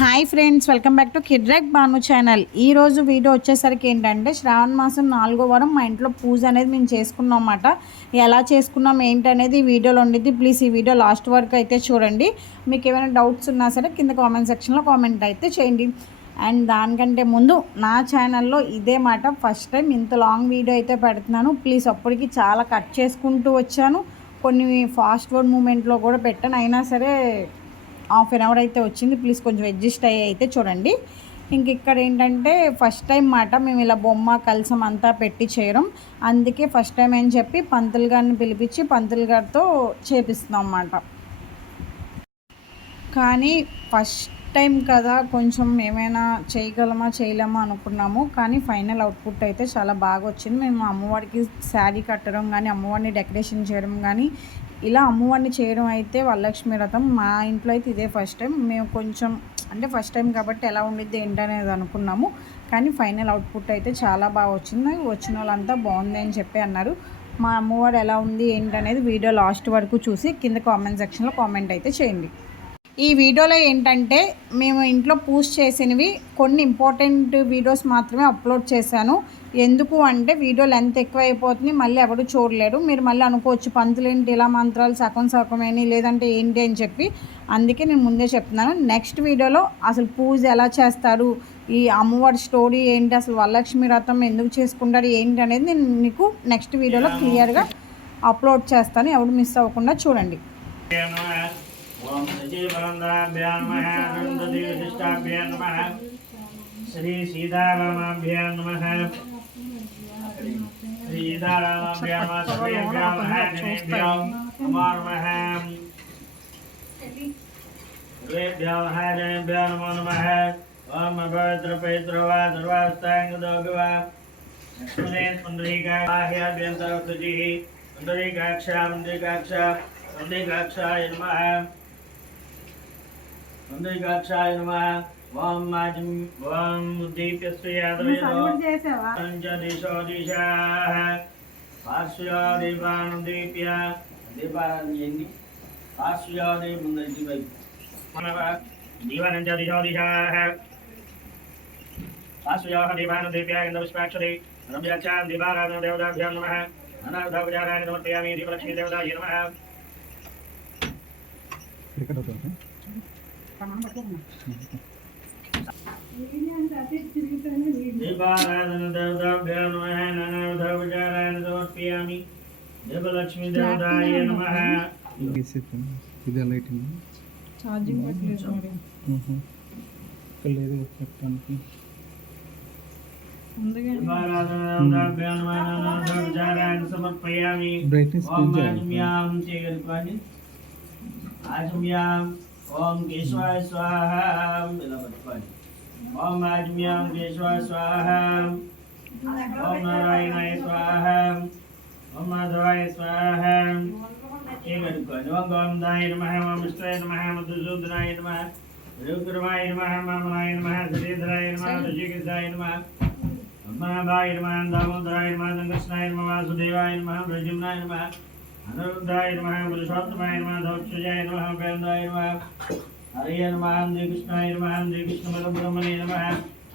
Hi friends welcome back to కిడ్రాక్ Banu channel ఈ రోజు video వచ్చేసరికి ఏంటంటే శ్రావణ మాసం నాలుగో వారం మా ఇంట్లో పూజ అనేది మేము చేసుకున్నాం అన్నమాట ఎలా చేసుకున్నాం ఏంటనేది ఈ వీడియోలో ఉండిద్ది. ప్లీజ్ ఈ వీడియో లాస్ట్ వరకు అయితే చూడండి. మీకు ఏమైనా డౌట్స్ ఉన్నా సరే కింద కామెంట్ సెక్షన్లో కామెంట్ అయితే చేయండి. అండ్ దానికంటే ముందు నా ఛానల్లో ఇదే మాట. ఫస్ట్ టైం ఇంత లాంగ్ వీడియో అయితే పెడుతున్నాను. ప్లీజ్ అప్పటికి చాలా కట్ చేసుకుంటూ వచ్చాను. కొన్ని ఫాస్ట్ ఫుడ్ మూమెంట్లో కూడా పెట్టాను. అయినా సరే హాఫ్ అన్ అవర్ అయితే వచ్చింది. ప్లీజ్ కొంచెం అడ్జస్ట్ అయ్యి అయితే చూడండి. ఇంక ఇక్కడ ఏంటంటే ఫస్ట్ టైం మాట మేము ఇలా బొమ్మ కలసం అంతా పెట్టి చేయడం. అందుకే ఫస్ట్ టైం అని చెప్పి పంతులు గారిని పిలిపించి పంతులు గారితో చేపిస్తున్నాం అన్నమాట. కానీ ఫస్ట్ టైం కదా కొంచెం ఏమైనా చేయగలమా చేయలేమా అనుకున్నాము. కానీ ఫైనల్ అవుట్పుట్ అయితే చాలా బాగా వచ్చింది. మేము అమ్మవారికి శారీ కట్టడం కానీ అమ్మవారిని డెకరేషన్ చేయడం కానీ ఇలా అమ్మవారిని చేయడం అయితే వరలక్ష్మి వ్రతం. మా ఇంట్లో అయితే ఇదే ఫస్ట్ టైం మేము కొంచెం అంటే ఫస్ట్ టైం కాబట్టి ఎలా ఉండిద్ది ఏంటనేది అనుకున్నాము. కానీ ఫైనల్ అవుట్పుట్ అయితే చాలా బాగా వచ్చింది. వచ్చిన వాళ్ళంతా బాగుంది అని చెప్పి అన్నారు. మా అమ్మవారు ఎలా ఉంది ఏంటనేది వీడియో లాస్ట్ వరకు చూసి కింద కామెంట్ సెక్షన్లో కామెంట్ అయితే చేయండి. ఈ వీడియోలో ఏంటంటే మేము ఇంట్లో పూజ చేసినవి కొన్ని ఇంపార్టెంట్ వీడియోస్ మాత్రమే అప్లోడ్ చేశాను. ఎందుకు అంటే వీడియో లెంత్ ఎక్కువ అయిపోతుంది మళ్ళీ ఎవరు చూడలేరు మీరు మళ్ళీ అనుకోవచ్చు పంతులు ఏంటి ఇలా మంత్రాలు సగం సగమేని లేదంటే ఏంటి అని చెప్పి అందుకే నేను ముందే చెప్తున్నాను నెక్స్ట్ వీడియోలో అసలు పూజ ఎలా చేస్తారు ఈ అమ్మవారి స్టోరీ ఏంటి అసలు వరలక్ష్మి వ్రతం ఎందుకు చేసుకుంటారు ఏంటి అనేది నేను మీకు నెక్స్ట్ వీడియోలో క్లియర్గా అప్లోడ్ చేస్తాను ఎవరు మిస్ అవ్వకుండా చూడండి శ్రీ సీతారామాభ్యా నమ శ్రీ సీతారామాభ్యా నమః సర్వేభ్యో నమః జనేభ్యో నమో నమః సర్వేభ్యో నమః జనేభ్యో నమో నమః ఓం అపవిత్ర పవిత్ర వా సర్వాస్తాంగదోగవ లక్ష్మణే పుండరీకాహ్యాభ్యంతరకృతి పుండరీకాక్ష పుండరీకాక్ష పుండరీకాక్షాయ నమః పుండరీకాక్షాయ నమః ఓం మాజిం ఓం దీప్యస్య యాదవేదో పంచదిశో దిశాః పార్శ్వయో దీపాను దీప్య దీపాలను చేయండి పార్శ్వయో దీపం దగ్గర వైపు దీవానంచ దిశో దిశాః పార్శ్వయో దీపాను దీప్య ఇంద్రపుష్పాక్షరి రమ్యాచాం దీపారాధన దేవతాభ్యాం నమః అనాథోపచారాన్ని సమర్పయామి దీపలక్ష్మీ దేవతాయ నమః దీపారాధన దేవతాభ్యో నమః నానావిధోపచారాన్ని సమర్పయామి దేవలక్ష్మీ దేవతాయ నమః ఇది లైటింగ్ ఛార్జింగ్ పెట్టలేదు మరి ఇక్కడ లేదు పెట్టడానికి ముందుగా దీపారాధన దేవతాభ్యో నమః నానావిధోపచారాన్ని సమర్పయామి బ్రైట్నెస్ ఓం ఆజమ్యాం చేయగలుగుతాండి ఆజమ్యాం ఓం కేశవాయ స్వాహ ఇలా పట్టుకోండి ఓం ఆజమ్యాం కేశవాయ స్వాహ ఓం నారాయణాయ స్వాహ ఓం మాధవాయ స్వాహ చేయగలుగుతాండి ఓం గోవిందాయ నమః ఓం విష్ణుయ నమః మధుసూదనాయ నమః రుద్రమాయ నమః మామనాయ నమః శ్రీధరాయ నమః ఋషికేశాయ నమః పద్మనాభాయ నమః దామోదరాయ నమః సంకృష్ణాయ నమః వాసుదేవాయ నమః ప్రజుమ్నాయ నమః అనిరుద్ధాయ నమః పురుషోత్తమాయ నమః దోక్షజాయ నమః ఉపేంద్రాయ నమః హరయ నమః శ్రీకృష్ణాయ నమః శ్రీకృష్ణ పరబ్రహ్మణే నమః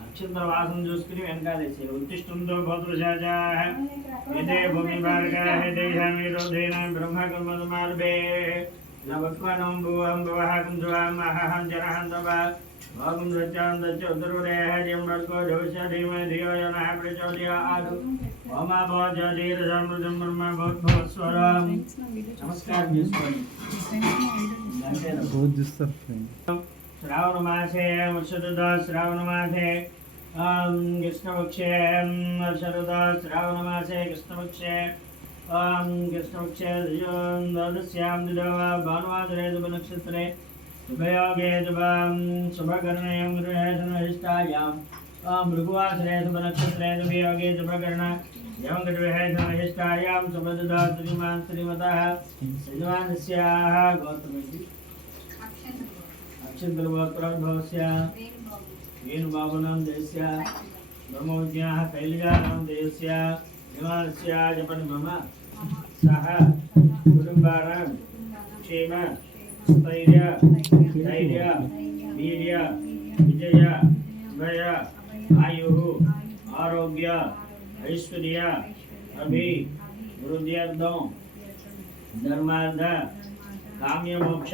అక్షంతర వాసన చూసుకుని వెనకాలేసి ఉత్తిష్టంతో భద్రశాచాః ఇదే భూమి భారకాः దేశామీరోధేన బ్రహ్మ కర్మమార్భే నవక్వనం భువం భువః కుంజువాం అహం జనహం తవ భాగం దచ్చాం దచ్చ ఉత్తరుదేహ జిం వర్గో జోష ధీమహి ధియో యో నః ప్రచోదయాత్ ఓమా భోజీర సమృద్ధం బ్రహ్మ భూత్భవస్వరం నమస్కారం చేసుకోండి બહુ જ શ્રાવણ માસે શરદ શ્રાવણ માસે કૃષ્ણપક્ષે શરદ શ્રાવણ માસે કૃષ્ણપક્ષે કૃષ્ણપક્ષેશ્યામ ભાનુવાદરે નક્ષત્રે શુભયોગે શુભકર્ણે ગૃહેષ્ટાયામ મૃગુવાસરે શુભનક્ષત્રે શુભયોગે શુભકર્ણ यं गृहेष्टायां सुभददा श्रीमान् श्रीमतः श्रीमान् स्याः गौतमेति चंद्रवक्राभवस्य वेणुबाबूनां देयस्य ब्रह्मविज्ञाः कैलिकानां देयस्य क्षेम, स्थैर्य, धैर्य, वीर्य, विजय भय आयुः, आरोग्य, ऐश्वर्य, अभि वृद्ध्यर्थं धर्मार्थ, काम्यमोक्ष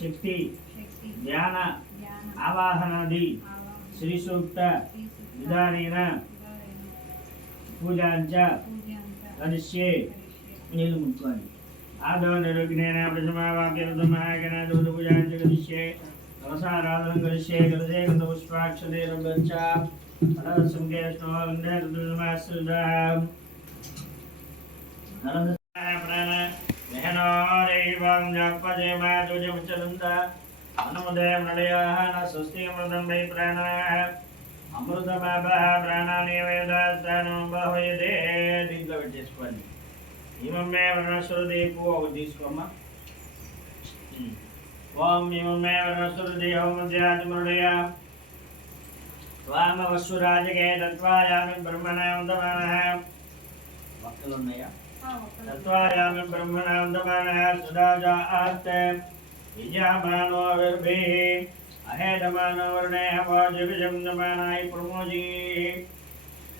ಶಕ್ತಿ ಧ್ಯಾನ ಆವಾಹನಾದಿ ಶ್ರೀ ಸೂಕ್ತ ವಿಧಾನೇನ ಪೂಜಾಂಚ ಕರಿಷ್ಯೆ ನೀನು ಮುಖ್ಯವಾಗಿ ಆದವ ನಿರುಗ್ನೇನ ಪ್ರಥಮವಾಕ್ಯರಥಮಾಯಕನ ದೂತ ಪೂಜಾಂಚ ಕರಿಷ್ಯೆ ಕಲಸಾರಾಧನ ಕರಿಷ್ಯೆ ಕಲಸೇ ಕೃತ ಪುಷ್ಪಾಕ್ಷತೆ ರಂಗಂಚ ಪಡಸಂಖ್ಯೆ ಸ್ನೋ ಗಂಧ ಕೃತ ಪ್ರಾಣ కరిష్యే కలసారాధనం కరిష్యే కలసే గత పుష్పాక్షదే రంగంచ సంకేష్ణో వందే రుద్రమాశ్రుదాం ప్రాణాన్ని వేదాస్తానం బహుయదే దీంట్లో పెట్టేసుకోండి. ఇమమే వర్ణశ్రుతి పువ్వు ఒకటి తీసుకోమ్మా. ఓం తత్వాయామి బ్రహ్మణ ఉందమానః భక్తులు ఉన్నాయా चत्वायामि ब्रह्मणां दमानः सुधा जाते विर्भिः। अहेदमानो वर्णेः वाजविजं दमानाय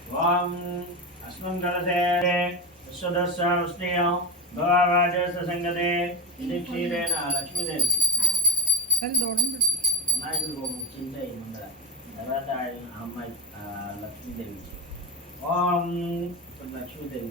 त्वाम् अस्मिन् कलसे सुदस्सावस्नेयो भवावाजस्य लक्ष्मीदेवी। అమ్మాయి లక్ష్మీదేవి ఓం లక్ష్మీదేవి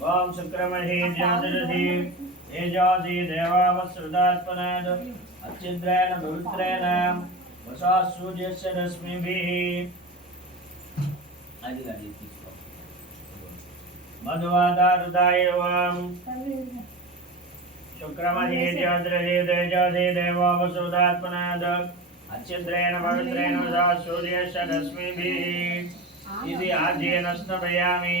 वाम शुक्रमहे ज्योतिरधि एजादि देवावत्सृदात्मनाद् अच्छिद्रेण पवित्रेण वसा सूर्यस्य रश्मिभिः अच्छिद्रेण वसा सूर्यस्य रश्मिभिः इति आद्येन स्नपयामि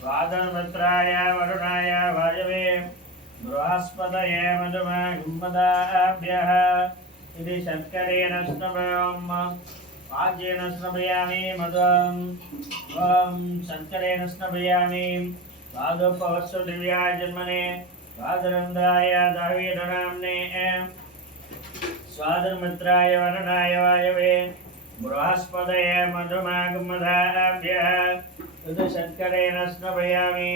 स्वादर्वत्राय वरुणाय वायवे बृहस्पतये मधुमहिम्मदाभ्यः इति शर्करेण स्नवम् पाचेन स्नपयामि मधुम् ॐ शर्करेण स्नपयामि दिव्याय जन्मने पादरन्ध्राय दावीरनाम्ने स्वादुर्मित्राय वरुणाय वायवे बृहस्पतये मधुमागमधाभ्यः तद् शर्करेण स्नपयामि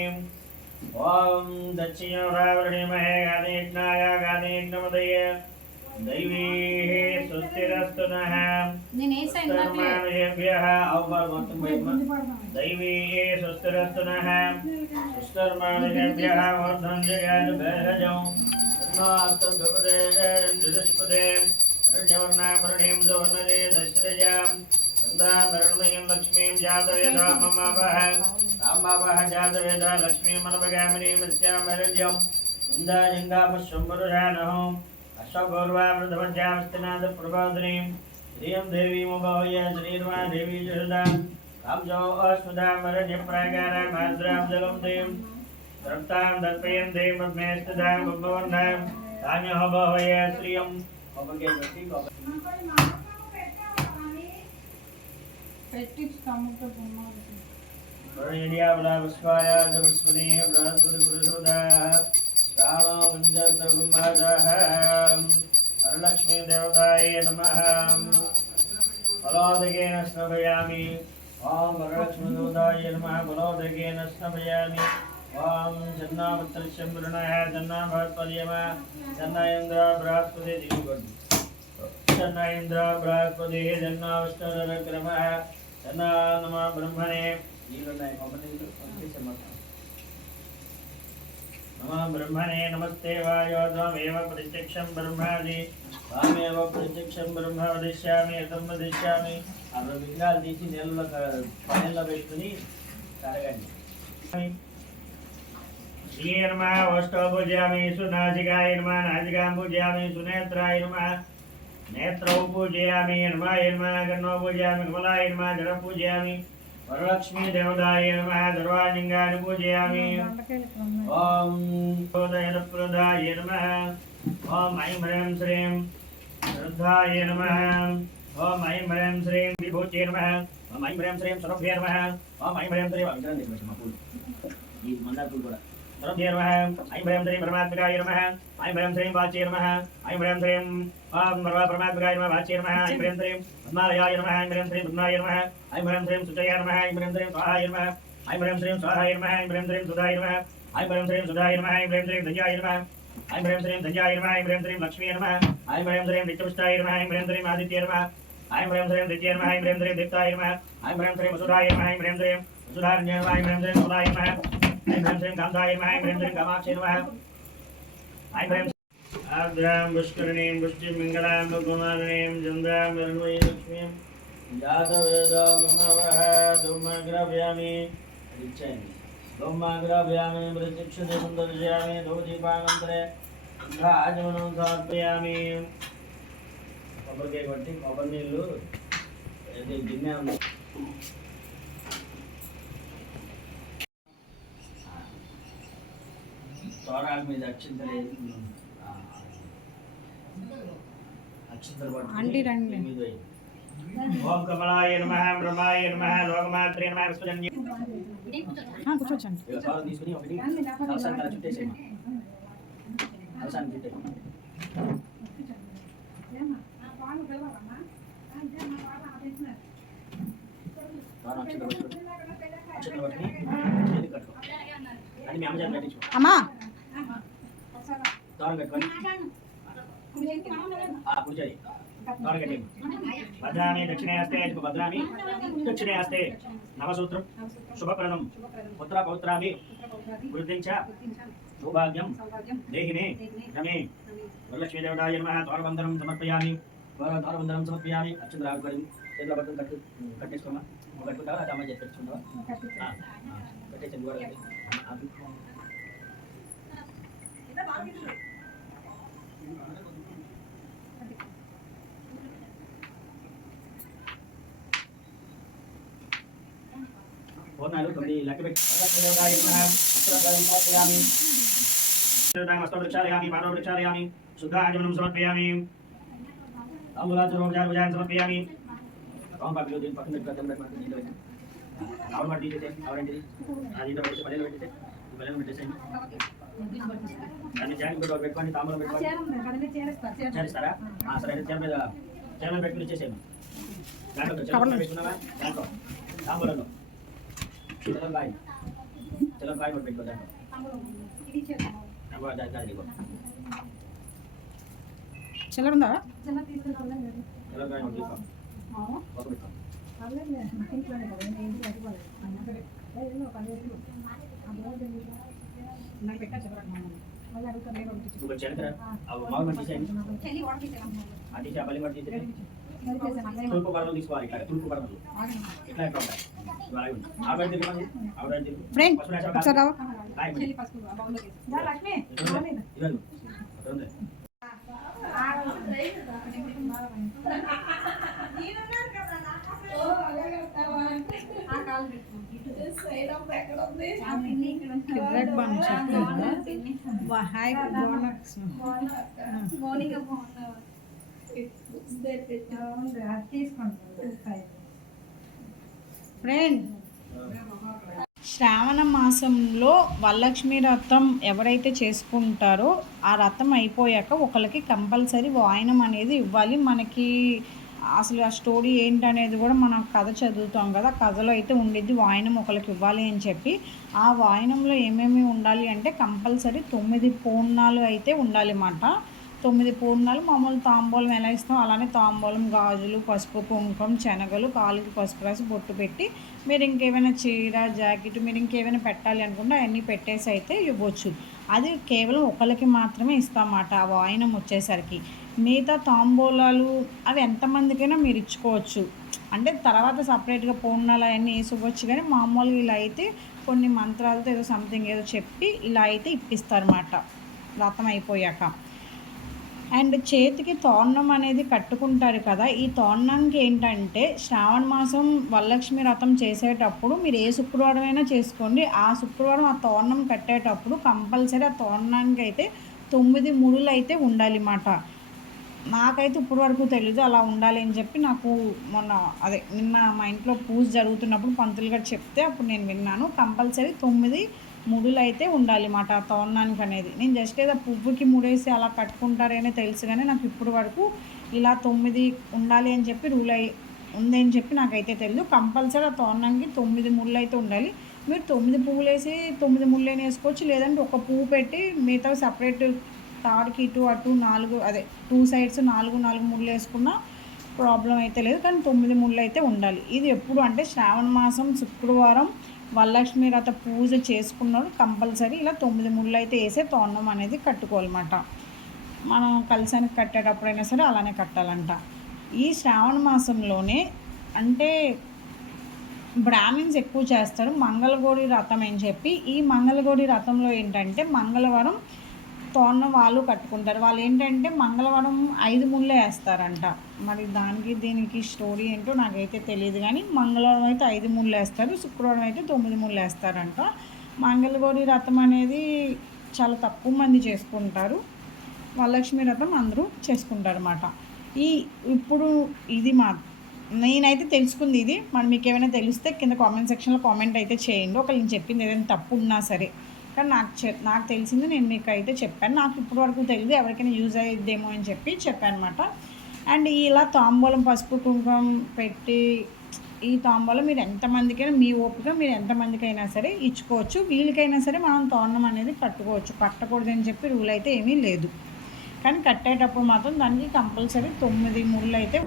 ॐ दक्षिणोरावृणीमहे गानेट्नाय गानेट्नमुदय दैवीः सुस्थिरस्तु नः। स्तर्मानुषेभ्यः अवपर्मन्तु दैवीः सुस्थिरस्तु नः। स्तर्मानुषेभ्यः वर्धञ्जयानुभैरजौ तन्मास्तन्दुपदे दुष्पदे अरण्यवर्णामरणीं सुवर्णजे दशरजाम्। तरुणमयीं लक्ष्मीं जातवेदामवः कामवः जातवेदा लक्ष्मीमनवगामिनीं स्यामरज्यं वृन्दाजिङ्गापशम्बरुरानः अश्वपूर्वावृतमध्यावस्तिनाथप्रबोधिनीं श्रियं देवीमुभूय श्रीर्वा देवी जसुदां। कांसौ अस्मदामरण्यप्राकारामाद्रां जलं दें रक्तां दर्पयं दें पद्मेस्तदां बभवन्नां काम्यहो भवय श्रियं बृहस्पति बृहस्पतिपुरुषोदाः रामो मुञ्चन्द्रकुम्भाजाः वरलक्ष्मीदेवतायै नमः। बलोदगेन स्नपयामि ॐ वरलक्ष्मीदेवतायै मृणः जन्नाभवत्पर्यम जन्नायन्द्र बृहस्पति जन्नायन्द्र बृहस्पतिः जन्नाविष्णुरक्रमः జన్నయేంద్ర నమ బ్రహ్మణే. నీళ్ళున్నాయి కొబ్బరి నీళ్ళు. నమ బ్రహ్మణే నమస్తే వాయోత్వమేవ ప్రత్యక్షం బ్రహ్మాది. తామేవ ప్రత్యక్షం బ్రహ్మ వదిష్యామి అతం వదిష్యామి. ఆ విగ్రహాలు తీసి నీళ్ళలో క- పెట్టుకుని కడగండి శ్రీర్మ ఓష్టో పూజయామి సునాసికాయ నమ పూజయామి సునేత్రాయ నమ. నేత్రౌ పూజయామి నమాయ నమ కర్ణో పూజయామి కమలాయ నమ జడ పూజయామి వరలక్ష్మీ దేవదాయ నమ సర్వాలింగాన్ని పూజయామి. ఓం హృదయ ప్రదాయ నమ. ఓం ఐం హ్రీం శ్రీం శ్రద్ధాయ నమ. ఓం ఐం హ్రీం శ్రీం విభూతి నమ. ఓం ఐం హ్రీం శ్రీం సురభ్యే నమ. ఓం ఐం హ్రీం శ్రీం విగ్రహం ఈ మందార కూడా. సురభ్యే నమ ఐం హ్రీం శ్రీం పరమాత్మకాయ నమ ఐం హ్రీం శ్రీం వాచ్యే నమ ఐం హ్రీం శ్రీం ఓం పరమాత్మకాయ నమ వాచ్యే నమ ఐం హ్రీం శ్రీం పద్మాలయాయ నమ ఐం హ్రీం శ్రీం పద్మాయ నమ ఐం హ్రీం శ్రీం సుజయ నమ ఐం హ్రీం శ్రీం స్వాహాయ నమ ఐం హ్రీం శ్రీం స్వాహాయ నమ ఐం హ్రీం శ్రీం సుధాయ నమ ఐం హ్రీం శ్రీం సుధాయ నమ ఐం హ్రీం శ్రీం ధన్యాయ నమ ఐం హ్రీం శ్రీం ధన్యాయ నమ ఐం హ్రీం శ్రీం లక్ష్మీ నమ ఐం హ్రీం శ్రీం నిత్యపుష్టాయ నమ ఐం హ్రీం శ్రీం ఆదిత్య నమ ఐం హ్రీం శ్రీం దిత్య నమ ఐం హ్రీం శ్రీం దిత్తాయ నమ ఐం హ్రీం శ్రీం వసుధాయ నమ ఐం హ్రీం శ్రీం వసుధారణ్య నమ ఐం హ్రీం శ్రీం సుధాయ నమ ఐం హ్రీం శ్రీం కాంతాయ నమ ఐం హ్రీం శ్రీం కామాక్షి నమ ఐం హ్రీం ఆర్ద్రాం పుష్కరిణీం పుష్టిం మంగళాం కుమారిణీం చంద్రాం నిర్మయీ లక్ష్మీం జాతవేదాం మమవహ దుర్మగ్రవ్యామి ఇచ్చేయండి దుర్మగ్రవ్యామి ప్రత్యక్షతే సుందర్శయామి దోదీపానంతరే ఆచమనం సమర్పయామి కొబ్బరికాయ కొట్టి కొబ్బరి నీళ్ళు ఇది గిన్నె తోరాల మీద అక్షింతలు అక్షింతలు. దీని మీద. ఓం కమలాయ నమ బ్రహ్మాయ నమ లోకమాత్రే నమ ఇక తోరం తీసుకుని ఒకటి. అవసరం అలా చుట్టేసేయండి అవసరం చుట్టేయండి తోరం అక్షింతలు పట్టుకుని అక్షింతలు పట్టుకుని చేతికి కట్టుకో అది మీ అమ్మ చేతి కట్టుకొని. ఆ కూర్చోది కట్టి. భద్రామి దక్షిణే భద్రామి దక్షిణే హస్తే నవసూత్రం శుభప్రదం పుత్ర పౌత్రామి వృద్ధించ సౌభాగ్యం దేహినే రమే వరలక్ష్మీదేవతాయ నమ. ద్వారబంధనం సమర్పయామి. ద్వారబంధనం సమర్పయామి. అక్షంతలు ఆడుకోవాలి చేతిలో బట్టలు కట్టు కట్టేసుకోమా? కట్టుకుంటావా? అది అమ్మాయి చేతి పెట్టుకుంటావా? ఆ, ఆ, కట్టేసింది కూడా కట్టి. అది. పూర్ణాలు తొమ్మిది లెక్క పెట్టి వరలక్ష్మీదేవతాయ నమః అక్షరాలు సమర్పయామి హస్తం ప్రక్షాళయామి సమర్పయామి రామ్ బాబు దీని పక్కన ఆవిడ మాట ఆవిడంటిది ఆ దీంట్లో పెట్టేసి పెట్టుకోండి తాంబూలం పెట్టుకోండి. చేస్తారా సరే అయితే చీర మీద చీర మీద పెట్టుకుని ఇచ్చేసేయండి. దాంట్లో పెట్టుకున్నావా? దాంట్లో. తాంబూలంలో. చిల్లర బాయ్. చిల్లర బాయ్ కూడా పెట్టుకో దాంట్లో. చిల్లర ఉందా. చిల్లర బాయ్ తీసుకో. ఒక పెట్టుకో. వెనకరా. ఆ మామూలు మట్టి తీసేయండి. ఆ తీసి ఆ బలి మట్టి తీసేయండి. తూర్పు పడవలు తీసుకోవాలి ఇక్కడ తూర్పు పడవలు ఇట్లా ఎట్లా ఉంటాయి ఇవి అలాగే ఉంటాయి. ఆవిడ తిరగండి ఆవిడ తిరుగు ఫ్రెండ్ పసుపు రాసావా? ఒకసారి రావా రాయి ఫ్రెండ్ శ్రావణ మాసంలో వరలక్ష్మి రథం ఎవరైతే చేసుకుంటారో ఆ రథం అయిపోయాక ఒకరికి కంపల్సరీ వాయనం అనేది ఇవ్వాలి. మనకి అసలు ఆ స్టోరీ ఏంటనేది కూడా మనం కథ చదువుతాం కదా కథలో అయితే ఉండిద్ది వాయనం ఒకరికి ఇవ్వాలి అని చెప్పి. ఆ వాయనంలో ఏమేమి ఉండాలి అంటే కంపల్సరీ తొమ్మిది పూర్ణాలు అయితే ఉండాలి అన్నమాట తొమ్మిది పూర్ణాలు మామూలు తాంబూలం ఎలా ఇస్తాం అలానే తాంబూలం గాజులు పసుపు కుంకుమ శనగలు కాలుకి పసుపు రాసి బొట్టు పెట్టి మీరు ఇంకేమైనా చీర జాకెట్ మీరు ఇంకేమైనా పెట్టాలి అనుకుంటే అవన్నీ పెట్టేసి అయితే ఇవ్వచ్చు. అది కేవలం ఒకరికి మాత్రమే ఇస్తామాట ఆ వాయినం వచ్చేసరికి. మిగతా తాంబూలాలు అవి ఎంతమందికైనా మీరు ఇచ్చుకోవచ్చు. అంటే తర్వాత సపరేట్గా పూర్ణాలు అవన్నీ వేసుకోవచ్చు కానీ మామూలుగా ఇలా అయితే కొన్ని మంత్రాలతో ఏదో సంథింగ్ ఏదో చెప్పి ఇలా అయితే ఇప్పిస్తారన్నమాట. వ్రతం అయిపోయాక. అండ్ చేతికి తోరణం అనేది కట్టుకుంటారు కదా ఈ తోరణంకి ఏంటంటే శ్రావణ మాసం వరలక్ష్మి వ్రతం చేసేటప్పుడు మీరు ఏ శుక్రవారం అయినా చేసుకోండి. ఆ శుక్రవారం ఆ తోరణం కట్టేటప్పుడు కంపల్సరీ ఆ తోరణానికి అయితే తొమ్మిది ముడులు అయితే ఉండాలి అన్నమాట. నాకైతే ఇప్పటి వరకు తెలీదు అలా ఉండాలి అని చెప్పి నాకు మొన్న అదే నిన్న మా ఇంట్లో పూజ జరుగుతున్నప్పుడు పంతులు గారు చెప్తే అప్పుడు నేను విన్నాను. కంపల్సరీ తొమ్మిది ముడులు అయితే ఉండాలి మాట తోరణానికి అనేది. నేను జస్ట్ ఏదో పువ్వుకి ముడేసి అలా కట్టుకుంటారనే తెలుసు కానీ నాకు ఇప్పటి వరకు ఇలా తొమ్మిది ఉండాలి అని చెప్పి రూల్ అయి ఉంది అని చెప్పి నాకైతే తెలియదు కంపల్సరీ ఆ తోరణానికి తొమ్మిది ముళ్ళు అయితే ఉండాలి. మీరు తొమ్మిది పువ్వులు వేసి తొమ్మిది ముళ్ళు వేసుకోవచ్చు లేదంటే ఒక పువ్వు పెట్టి మిగతా సపరేట్ తాడుకి ఇటు అటు నాలుగు అదే టూ సైడ్స్ నాలుగు నాలుగు ముళ్ళు వేసుకున్నా ప్రాబ్లం అయితే లేదు. కానీ తొమ్మిది ముళ్ళు అయితే ఉండాలి. ఇది ఎప్పుడు అంటే శ్రావణ మాసం శుక్రవారం వరలక్ష్మి రథ పూజ చేసుకున్నాడు కంపల్సరీ ఇలా తొమ్మిది ముళ్ళు అయితే వేసే తోరణం అనేది కట్టుకోవాలన్నమాట. మనం కలిసానికి కట్టేటప్పుడైనా సరే అలానే కట్టాలంట. ఈ శ్రావణ మాసంలోనే అంటే బ్రాహ్మిన్స్ ఎక్కువ చేస్తారు. మంగళగౌరి రథం అని చెప్పి ఈ మంగళగౌరి రథంలో ఏంటంటే మంగళవారం తోరణం వాళ్ళు కట్టుకుంటారు. వాళ్ళు ఏంటంటే మంగళవారం ఐదు ముళ్ళే వేస్తారంట. మరి దానికి దీనికి స్టోరీ ఏంటో నాకైతే తెలియదు కానీ మంగళవారం అయితే ఐదు ముళ్ళు వేస్తారు. శుక్రవారం అయితే తొమ్మిది ముళ్ళు వేస్తారంట. మంగళగౌరి రథం అనేది చాలా తక్కువ మంది చేసుకుంటారు. వరలక్ష్మి రథం అందరూ చేసుకుంటారు అన్నమాట ఈ ఇప్పుడు ఇది మా నేనైతే తెలుసుకుంది ఇది. మరి మీకు ఏమైనా తెలిస్తే కింద కామెంట్ సెక్షన్లో కామెంట్ అయితే చేయండి. ఒకళ్ళు నేను చెప్పింది ఏదైనా తప్పు ఉన్నా సరే. కానీ నాకు చె నాకు తెలిసింది నేను మీకు అయితే చెప్పాను. నాకు ఇప్పటి వరకు తెలియదు ఎవరికైనా యూజ్ అయ్యిద్దేమో అని చెప్పి చెప్పాను అనమాట అండ్ ఇలా తాంబూలం పసుపు కుంకుమ పెట్టి ఈ తాంబూలం మీరు ఎంతమందికైనా మీ ఓపిక మీరు ఎంతమందికైనా సరే ఇచ్చుకోవచ్చు. వీళ్ళకైనా సరే మనం తోరణం అనేది కట్టుకోవచ్చు. కట్టకూడదని చెప్పి రూల్ అయితే ఏమీ లేదు. కానీ కట్టేటప్పుడు మాత్రం దానికి కంపల్సరీ తొమ్మిది ముళ్ళు అయితే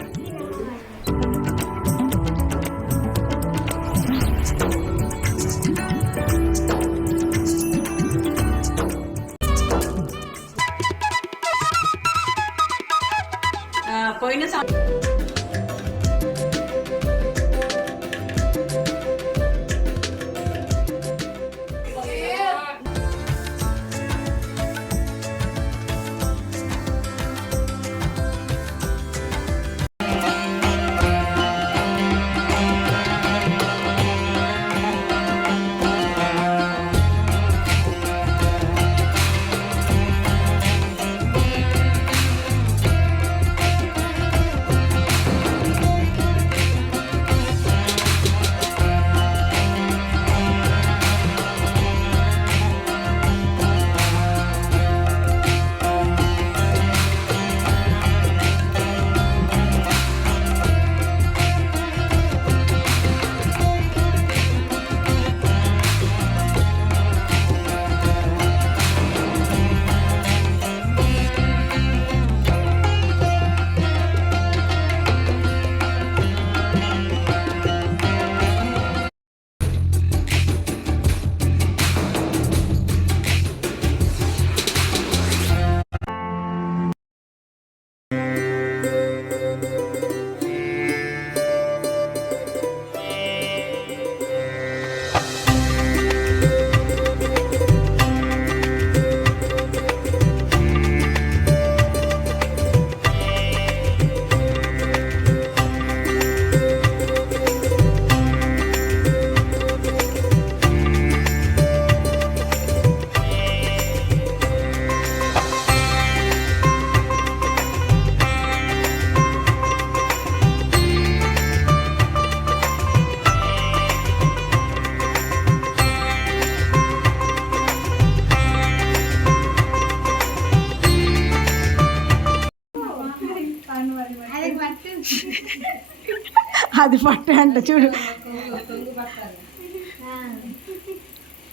అంట చూడు.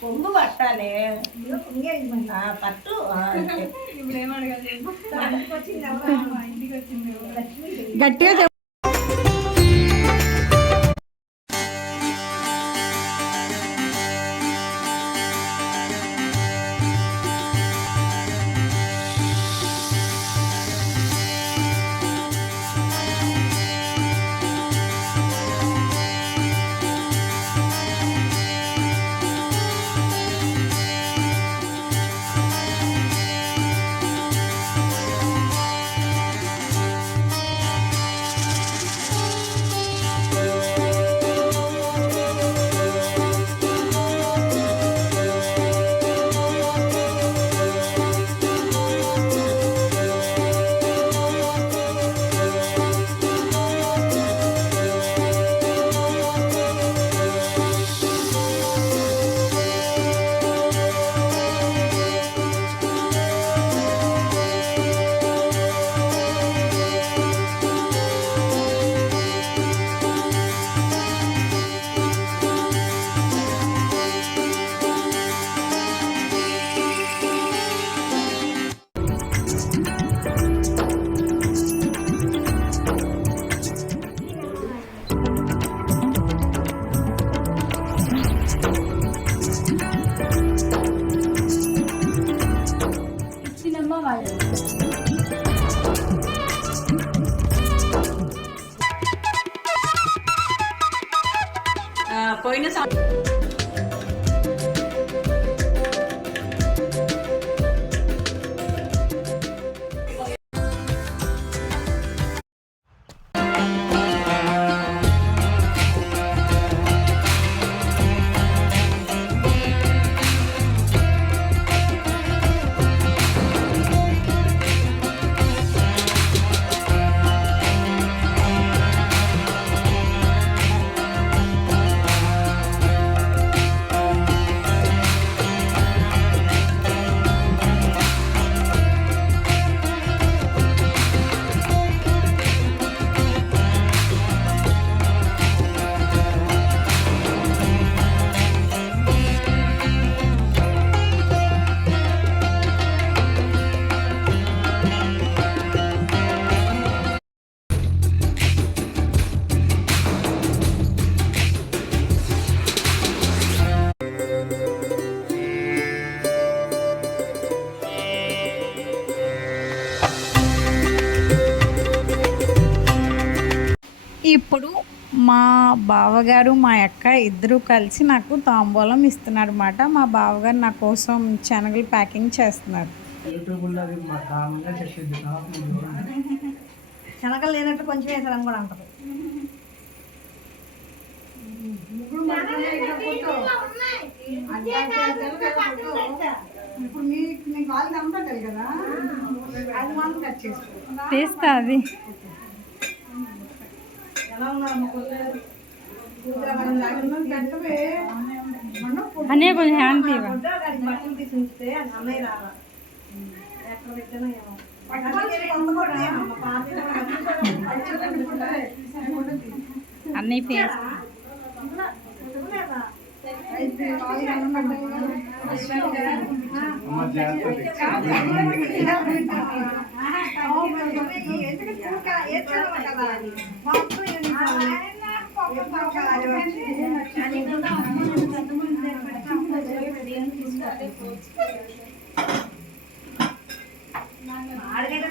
కొంగు పట్టాలి. ఇప్పుడు మా బావగారు మా అక్క ఇద్దరు కలిసి నాకు తాంబూలం ఇస్తున్నారు అనమాట మా బావగారు నా కోసం శనగలు ప్యాకింగ్ చేస్తున్నారు. శనగలు లేనట్టు కొంచెం వేసారని కూడా అంటారు. ఇప్పుడు మీ మీకు వాళ్ళు అమ్ముతారు కదా. అది మనం కట్ చేసుకో తీస్తా అది ఎలా ఉన్నారమ్మ కూతురు? కూతురు మనం జాగ్రత్తగా గంటవే. మనం ఫుడ్ అనే కొంచెం హ్యాండ్. అన్నీ ఫేస్ ఉందా?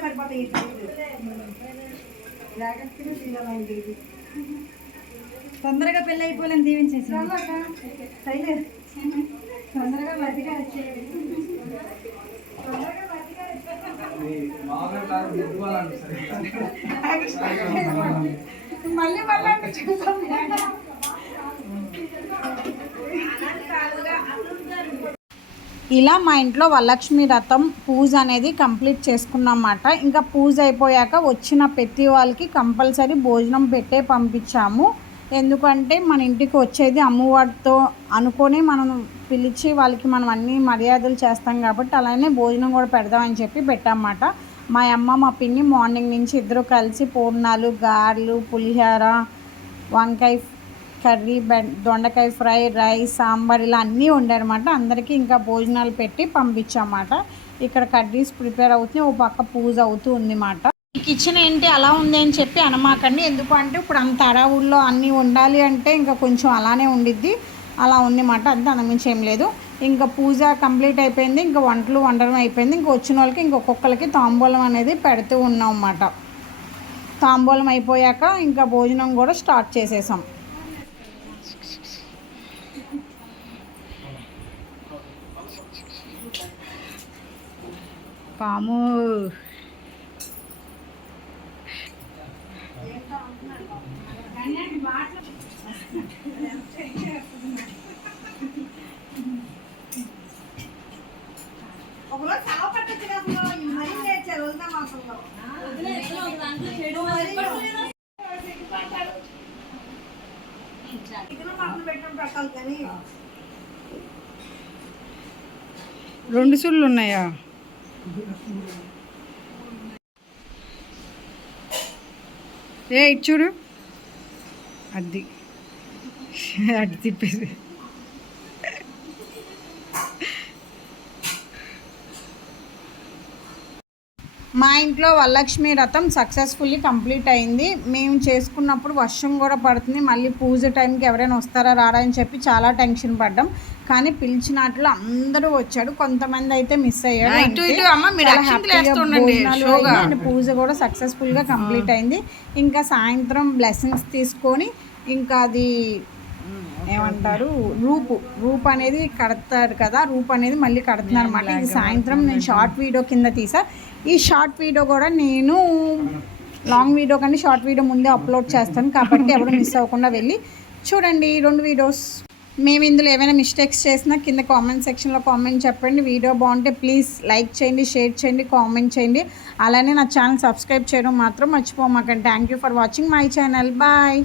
సరిపోతాయి జాగ్రత్తగా తొందరగా పెళ్ళి అయిపోలేని దీవించేసి తొందరగా బతిగా వచ్చేది మళ్ళీ మళ్ళీ చూసాం ఇలా మా ఇంట్లో వరలక్ష్మి రథం పూజ అనేది కంప్లీట్ చేసుకున్నమాట. ఇంకా పూజ అయిపోయాక వచ్చిన ప్రతి వాళ్ళకి కంపల్సరీ భోజనం పెట్టే పంపించాము. ఎందుకంటే మన ఇంటికి వచ్చేది అమ్మవారితో అనుకొని మనం పిలిచి వాళ్ళకి మనం అన్ని మర్యాదలు చేస్తాం కాబట్టి అలానే భోజనం కూడా పెడదామని చెప్పి పెట్టామన్నమాట మా అమ్మ మా పిన్ని మార్నింగ్ నుంచి ఇద్దరు కలిసి పూర్ణాలు గారెలు పులిహోర వంకాయ కర్రీ దొండకాయ ఫ్రై రైస్ సాంబార్ ఇలా అన్నీ వండారన్నమాట. అందరికీ ఇంకా భోజనాలు పెట్టి పంపించామాట ఇక్కడ కర్రీస్ ప్రిపేర్ అవుతున్నాయి. ఓ పక్క పూజ అవుతూ ఉంది కిచెన్ ఏంటి? అలా ఉంది అని చెప్పి అనమాకండి. ఎందుకంటే ఇప్పుడు అంత అడవుల్లో అన్నీ ఉండాలి అంటే ఇంకా కొంచెం అలానే ఉండిద్ది. అలా ఉంది మాట అంతే అంతమించి ఏం లేదు. ఇంకా పూజ కంప్లీట్ అయిపోయింది ఇంకా వంటలు వండడం అయిపోయింది ఇంకా వచ్చిన వాళ్ళకి ఇంకొకొక్కరికి తాంబూలం అనేది పెడుతూ ఉన్నాం అన్నమాట తాంబూలం అయిపోయాక ఇంకా భోజనం కూడా స్టార్ట్ చేసేసాం. పాము రెండు ఉన్నాయా? ఏ ఇచ్చుడు చూడు. అది. అటు తిప్పేది ఇంట్లో వరలక్ష్మి రథం సక్సెస్ఫుల్లీ కంప్లీట్ అయింది. మేము చేసుకున్నప్పుడు వర్షం కూడా పడుతుంది. మళ్ళీ పూజ టైంకి ఎవరైనా వస్తారా రారా అని చెప్పి చాలా టెన్షన్ పడ్డాం. కానీ పిలిచినట్లు అందరూ వచ్చాడు కొంతమంది అయితే మిస్ అయ్యారు. అయ్యాయి అండ్ పూజ కూడా సక్సెస్ఫుల్గా కంప్లీట్ అయింది. ఇంకా సాయంత్రం బ్లెస్సింగ్స్ తీసుకొని ఇంకా అది ఏమంటారు రూపు. రూప్ అనేది కడతారు కదా రూప్ అనేది మళ్ళీ కడుతున్నారు అనమాట ఇది సాయంత్రం నేను షార్ట్ వీడియో కింద తీసా. ఈ షార్ట్ వీడియో కూడా నేను లాంగ్ వీడియో కానీ షార్ట్ వీడియో ముందే అప్లోడ్ చేస్తాను. కాబట్టి ఎవరు మిస్ అవ్వకుండా వెళ్ళి చూడండి ఈ రెండు వీడియోస్ మేము ఇందులో ఏమైనా మిస్టేక్స్ చేసినా కింద కామెంట్ సెక్షన్లో కామెంట్ చెప్పండి. వీడియో బాగుంటే ప్లీజ్ లైక్ చేయండి షేర్ చేయండి కామెంట్ చేయండి. అలానే నా ఛానల్ సబ్స్క్రైబ్ చేయడం మాత్రం మర్చిపోమాకండి. Thank you for watching my channel bye